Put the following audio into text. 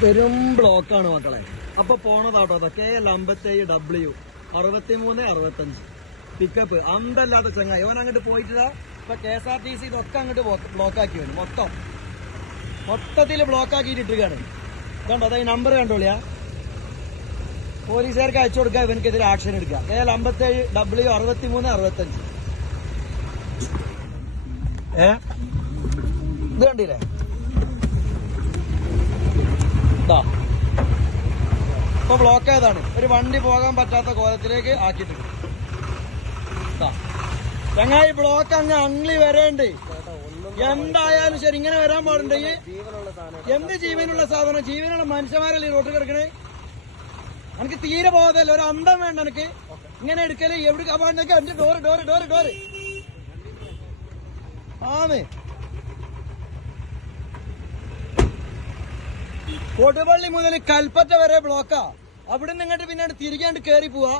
പെരും ബ്ലോക്കാണ് മക്കളെ. അപ്പൊ പോണതാട്ടോ KL57W 6365 പിക്കപ്പ്. അന്തല്ലാത്ത ചങ്ങായി ഇവൻ അങ്ങോട്ട് പോയിട്ടില്ല. ഇപ്പൊ KSRTC ഇതൊക്കെ അങ്ങോട്ട് ബ്ലോക്കാക്കി വരും. മൊത്തത്തില് ബ്ലോക്കാക്കിയിട്ട് ഇട്ടിരിക്കുകയാണ്. കണ്ടോ, അതാ ഈ നമ്പർ കണ്ടോളിയാ. പോലീസുകാർക്ക് അയച്ചു കൊടുക്കുക, ഇവനക്കെതിരെ ആക്ഷൻ എടുക്കുക. KL57W 6365. ഇത് കണ്ടില്ലേ? ഇപ്പൊ ബ്ലോക്ക് ആയതാണ്. ഒരു വണ്ടി പോകാൻ പറ്റാത്ത കോലത്തിലേക്ക് ആക്കിയിട്ടുണ്ട്. ചങ്ങായി ബ്ലോക്ക് അങ്ങ് അംഗ്ലി വരേണ്ട്. എന്തായാലും ശരി, ഇങ്ങനെ വരാൻ പാടുണ്ടെങ്കിൽ എന്ത് ജീവനുള്ള സാധനം, ജീവനുള്ള മനുഷ്യന്മാരല്ലേ റോട്ടിൽ കിടക്കണേ? എനിക്ക് തീരെ പോകാതല്ല, ഒരു അന്തം വേണ്ട എനിക്ക്. ഇങ്ങനെ എടുക്കല് എവിടെ കാപ്പാണ്ടൊക്കെ എന്റെ ഡോറ് ആന്ന്. കൊടുവള്ളി മുതൽ കൽപ്പറ്റ വരെ ബ്ലോക്കാ. അവിടെ നിന്ന് ഇങ്ങോട്ട് പിന്നെ തിരികെ കയറി പോവാ.